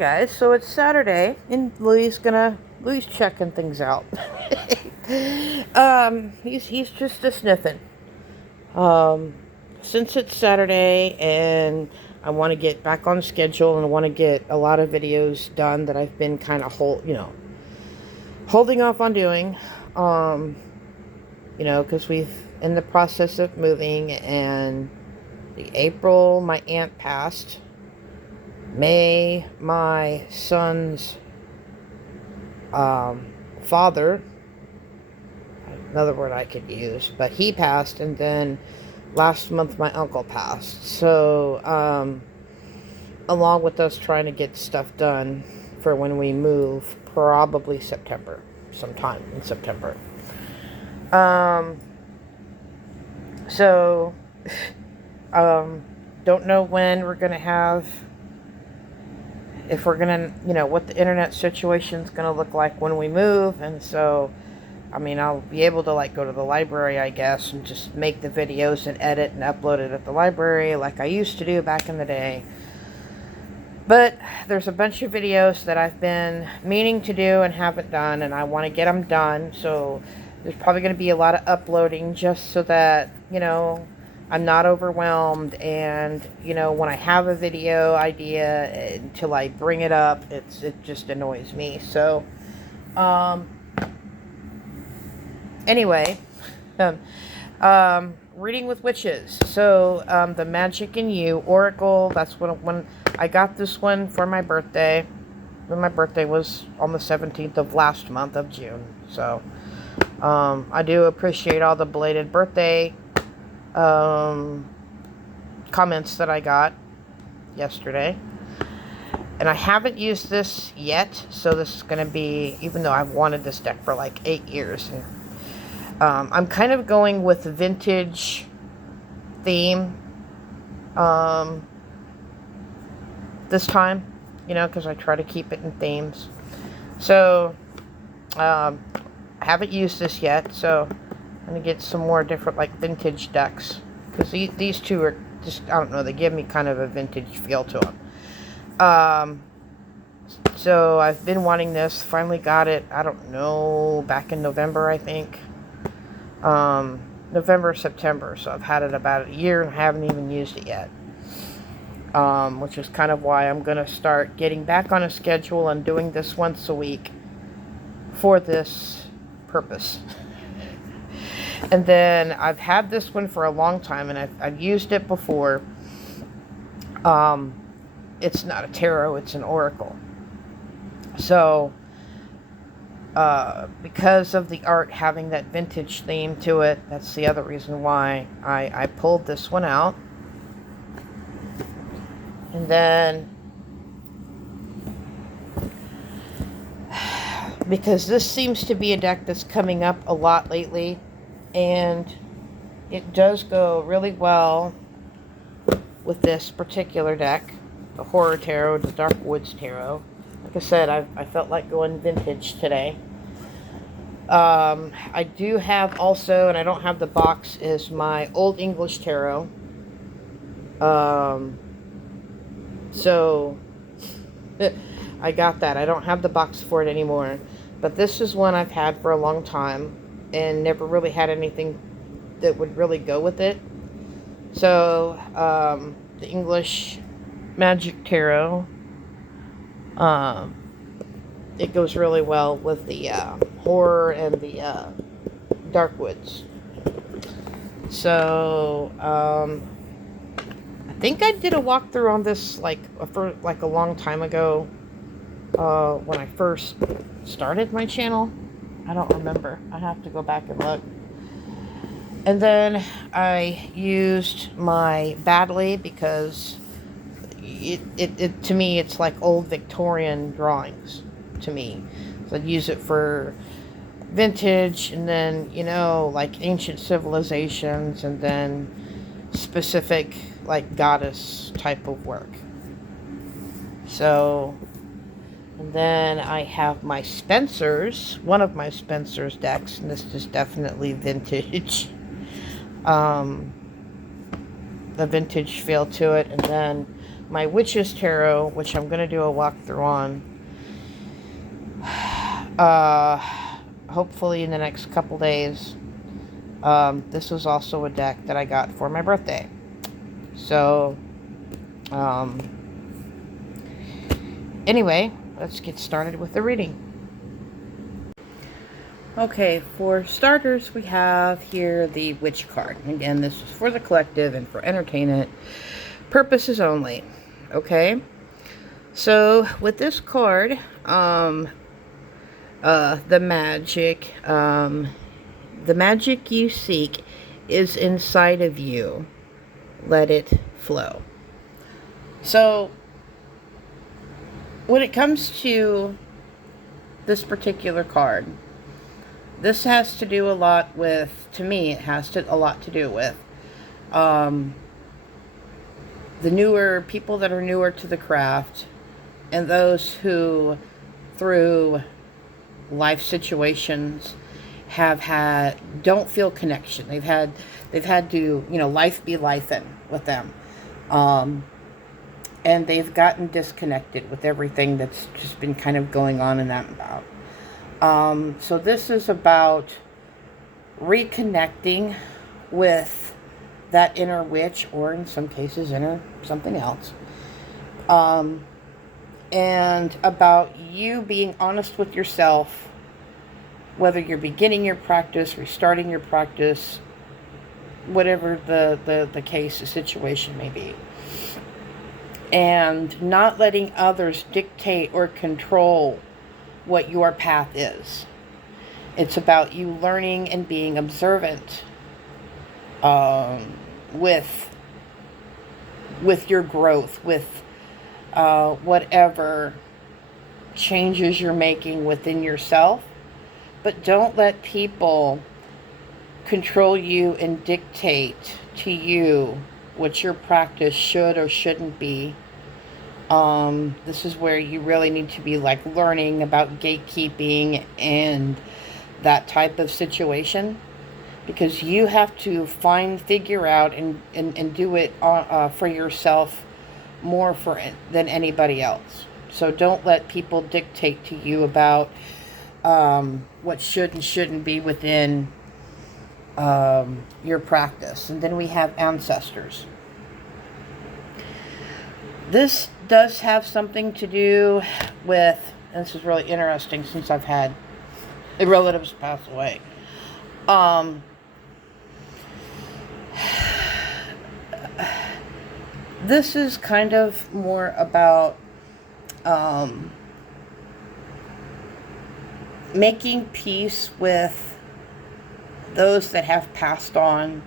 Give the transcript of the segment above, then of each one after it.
guys, so it's Saturday and Louis checking things out. He's just a sniffing. Um, since it's Saturday and I want to get back on schedule and I want to get a lot of videos done that I've been kind of holding off on doing. Because we've in the process of moving, and the April my aunt passed. May, my son's father, another word I could use, but he passed, and then last month my uncle passed. So, along with us trying to get stuff done for when we move, probably September, sometime in September. So, don't know when we're going to have, if we're going to, what the internet situation is going to look like when we move. And so, I'll be able to go to the library, I guess, and just make the videos and edit and upload it at the library like I used to do back in the day. But there's a bunch of videos that I've been meaning to do and haven't done, and I want to get them done. So there's probably going to be a lot of uploading just so that, I'm not overwhelmed, and when I have a video idea, until I bring it up, it just annoys me. So anyway, reading with witches. So the Magic in You Oracle, that's when I got this one for my birthday. My birthday was on the 17th of last month of June. So I do appreciate all the belated birthday comments that I got yesterday. And I haven't used this yet, so this is going to be, even though I've wanted this deck for 8 years. I'm kind of going with the vintage theme this time, because I try to keep it in themes. So I haven't used this yet, so I'm going to get some more different vintage decks, because these two are just, I don't know, they give me kind of a vintage feel to them. So I've been wanting this, finally got it, I don't know, back in November, I think. November, September, so I've had it about a year and haven't even used it yet. Which is kind of why I'm going to start getting back on a schedule and doing this once a week for this purpose. And then I've had this one for a long time, and I've used it before. It's not a tarot, it's an oracle. So, because of the art having that vintage theme to it, that's the other reason why I pulled this one out. And then, because this seems to be a deck that's coming up a lot lately, and it does go really well with this particular deck, the Horror Tarot, the Dark Woods Tarot. Like I said, I felt like going vintage today. I do have also, and I don't have the box, is my Old English Tarot. So I got that. I don't have the box for it anymore. But this is one I've had for a long time and never really had anything that would really go with it. So the English Magic Tarot, it goes really well with the horror and the Dark Woods. So I think I did a walkthrough on this for a long time ago, when I first started my channel. I don't remember. I have to go back and look. And then I used my Badly, because it to me, it's like old Victorian drawings to me. So I'd use it for vintage, and then, ancient civilizations, and then specific, goddess type of work. So, and then I have my Spencer's, one of my Spencer's decks, and this is definitely vintage. The vintage feel to it. And then my Witch's Tarot, which I'm going to do a walkthrough on, hopefully in the next couple days. This was also a deck that I got for my birthday. So, anyway, let's get started with the reading. Okay, for starters, we have here the Witch card. Again, this is for the collective and for entertainment purposes only. Okay, so with this card, the magic you seek is inside of you. Let it flow. So, when it comes to this particular card, this has to do a lot with, to me, it has a lot to do with the newer people that are newer to the craft, and those who, through life situations, don't feel connection. They've had to, life be lifing with them, and they've gotten disconnected with everything that's just been kind of going on in that about. So this is about reconnecting with that inner witch, or in some cases inner something else, and about you being honest with yourself, whether you're beginning your practice, restarting your practice, whatever the case, the situation may be, and not letting others dictate or control what your path is. It's about you learning and being observant with your growth, with whatever changes you're making within yourself. But don't let people control you and dictate to you what your practice should or shouldn't be. This is where you really need to be learning about gatekeeping and that type of situation, because you have to figure out and do it for yourself more than anybody else. So don't let people dictate to you about what should and shouldn't be within your practice. And then we have ancestors. This does have something to do with, and this is really interesting since I've had relatives pass away. This is kind of more about making peace with those that have passed on,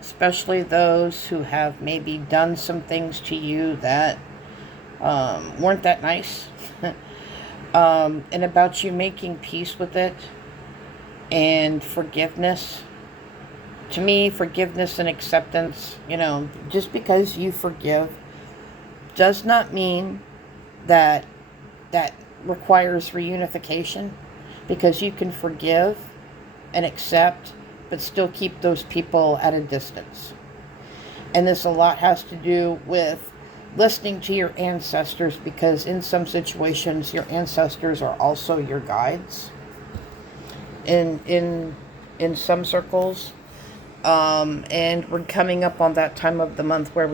especially those who have maybe done some things to you that weren't that nice, and about you making peace with it and forgiveness. To me, forgiveness and acceptance, just because you forgive does not mean that requires reunification, because you can forgive and accept but still keep those people at a distance. And this a lot has to do with listening to your ancestors, because in some situations your ancestors are also your guides in some circles. And we're coming up on that time of the month where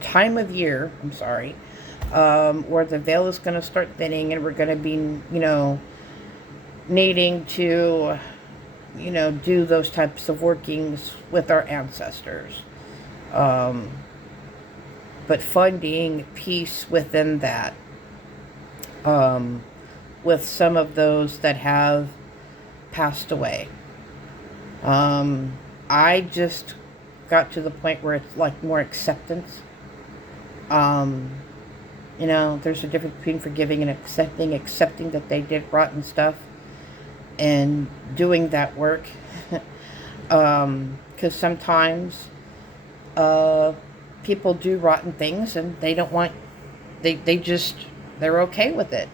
time of year, where the veil is going to start thinning, and we're going to be, needing to, do those types of workings with our ancestors. But finding peace within that, with some of those that have passed away. I just got to the point where it's more acceptance. There's a difference between forgiving and accepting that they did rotten stuff, and doing that work. Because sometimes people do rotten things, and they don't want, they're okay with it.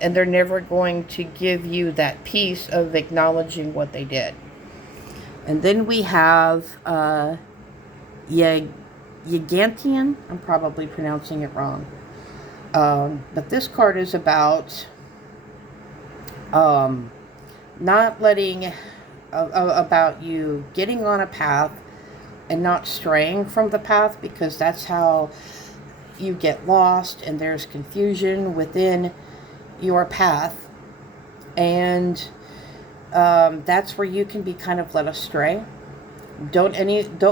And they're never going to give you that piece of acknowledging what they did. And then we have Gigantian. I'm probably pronouncing it wrong. But this card is about not letting, about you getting on a path and not straying from the path, because that's how you get lost and there's confusion within your path. And that's where you can be kind of led astray. Don't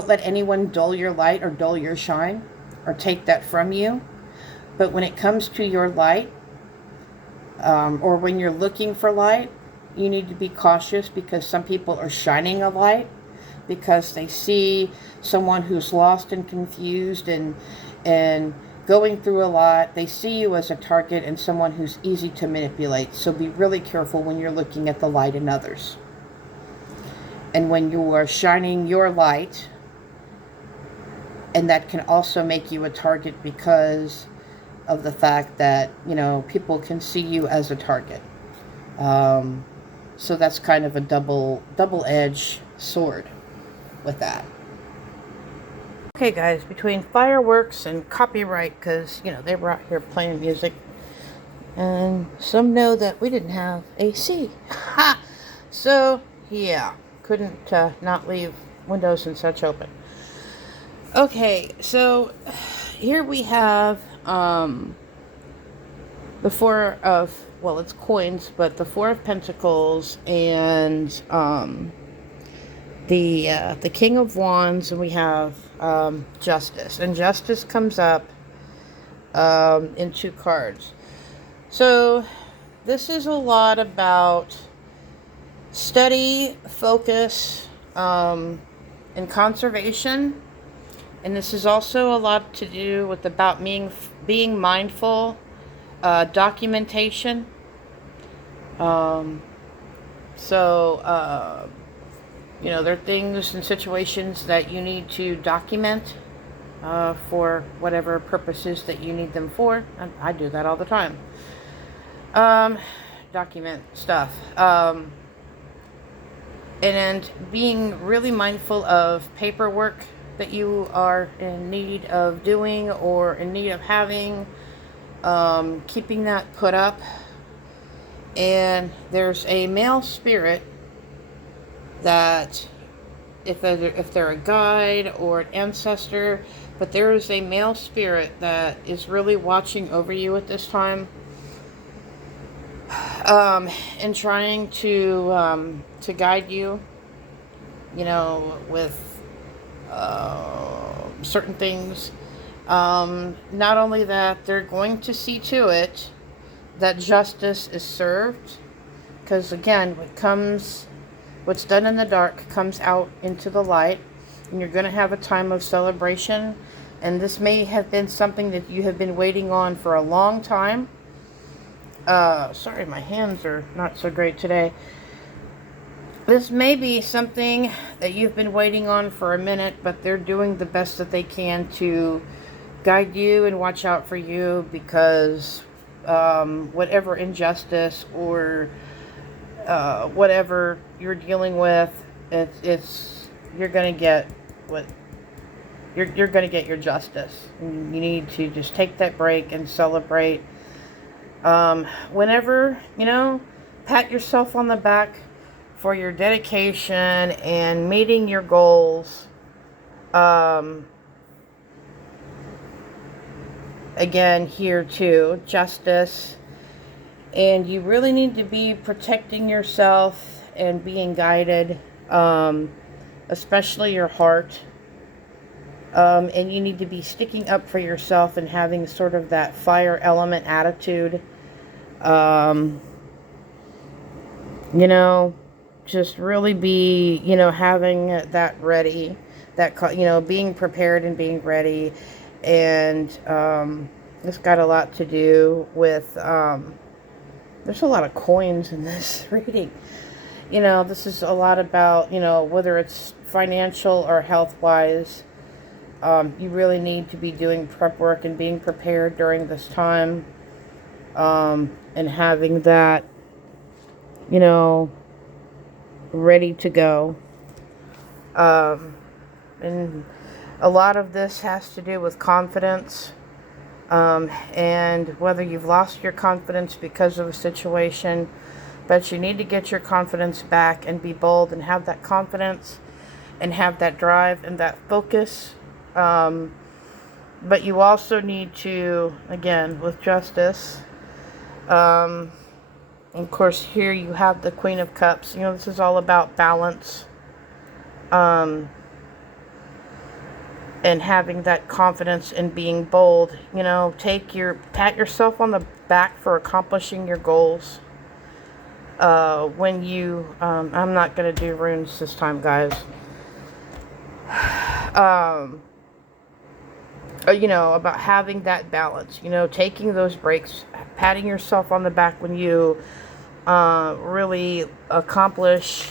let anyone dull your light or dull your shine or take that from you. But when it comes to your light, or when you're looking for light, you need to be cautious, because some people are shining a light because they see someone who's lost and confused and going through a lot. They see you as a target and someone who's easy to manipulate. So be really careful when you're looking at the light in others. And when you are shining your light, and that can also make you a target because of the fact that, people can see you as a target. So that's kind of a double-edged sword with that. Okay, guys, between fireworks and copyright, because, they were out here playing music, and some know that we didn't have AC. Ha! So, yeah, couldn't not leave windows and such open. Okay, so here we have the Four of, well, it's coins, but the Four of Pentacles and the King of Wands, and we have Justice. And Justice comes up in 2 cards. So this is a lot about study, focus, and conservation. And this is also a lot to do with about being mindful, documentation. There are things and situations that you need to document for whatever purposes that you need them for. I do that all the time. Document stuff. And being really mindful of paperwork that you are in need of doing or in need of having, keeping that put up. And there's a male spirit that, if they're a guide or an ancestor, but there is a male spirit that is really watching over you at this time, and trying to guide you, with certain things. Not only that, they're going to see to it that justice is served, because again, what's done in the dark comes out into the light, and you're going to have a time of celebration. And this may have been something that you have been waiting on for a long time. Sorry, my hands are not so great today. This may be something that you've been waiting on for a minute, but they're doing the best that they can to guide you and watch out for you, because whatever injustice or whatever you're dealing with, you're going to get you're going to get your justice. And you need to just take that break and celebrate. Whenever, pat yourself on the back for your dedication and meeting your goals. Again, here too, justice. And you really need to be protecting yourself and being guided, especially your heart. And you need to be sticking up for yourself and having sort of that fire element attitude. Just really be, having that ready, that, being prepared and being ready. And it's got a lot to do with, there's a lot of coins in this reading. This is a lot about, whether it's financial or health-wise. You really need to be doing prep work and being prepared during this time. And having that, ready to go. And A lot of this has to do with confidence, and whether you've lost your confidence because of a situation, but you need to get your confidence back and be bold and have that confidence and have that drive and that focus. But you also need to, again, with justice, of course, here you have the Queen of Cups. You know, this is all about balance. And having that confidence and being bold. You know, pat yourself on the back for accomplishing your goals. When you, I'm not going to do runes this time, guys. You know, about having that balance, you know, taking those breaks, patting yourself on the back when you really accomplish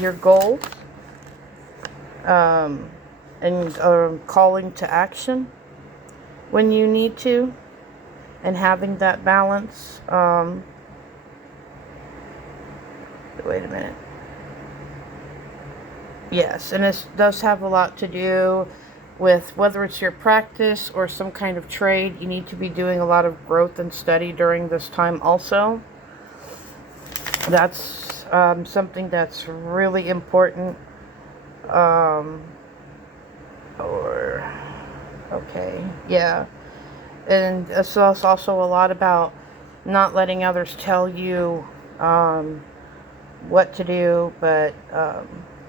your goals, and calling to action when you need to, and having that balance. Wait a minute. Yes, and this does have a lot to do with whether it's your practice or some kind of trade. You need to be doing a lot of growth and study during this time also. That's something that's really important. Okay, yeah. And it's also a lot about not letting others tell you what to do, but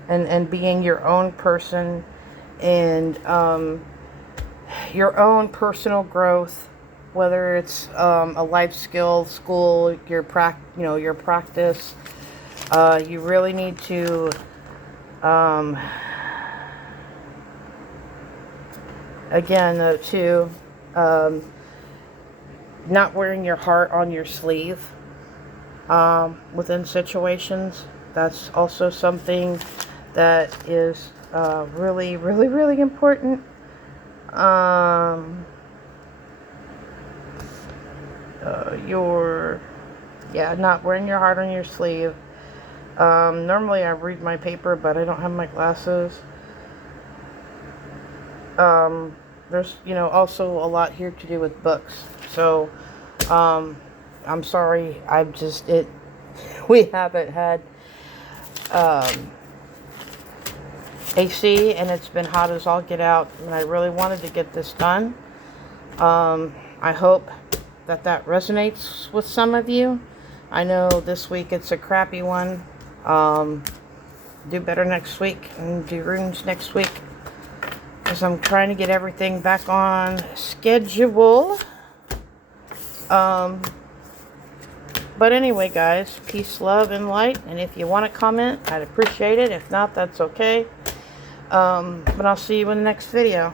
and being your own person, and your own personal growth, whether it's a life skill, school, your practice. You really need to again, to not wearing your heart on your sleeve within situations. That's also something that is really, really, really important. Not wearing your heart on your sleeve. Normally I read my paper, but I don't have my glasses. There's, also a lot here to do with books. So, I'm sorry, we haven't had, AC, and it's been hot as all get out, and I really wanted to get this done. I hope that resonates with some of you. I know this week it's a crappy one. Do better next week and do runes next week, because I'm trying to get everything back on schedule. But anyway, guys, peace, love, and light. And if you want to comment, I'd appreciate it. If not, that's okay. But I'll see you in the next video.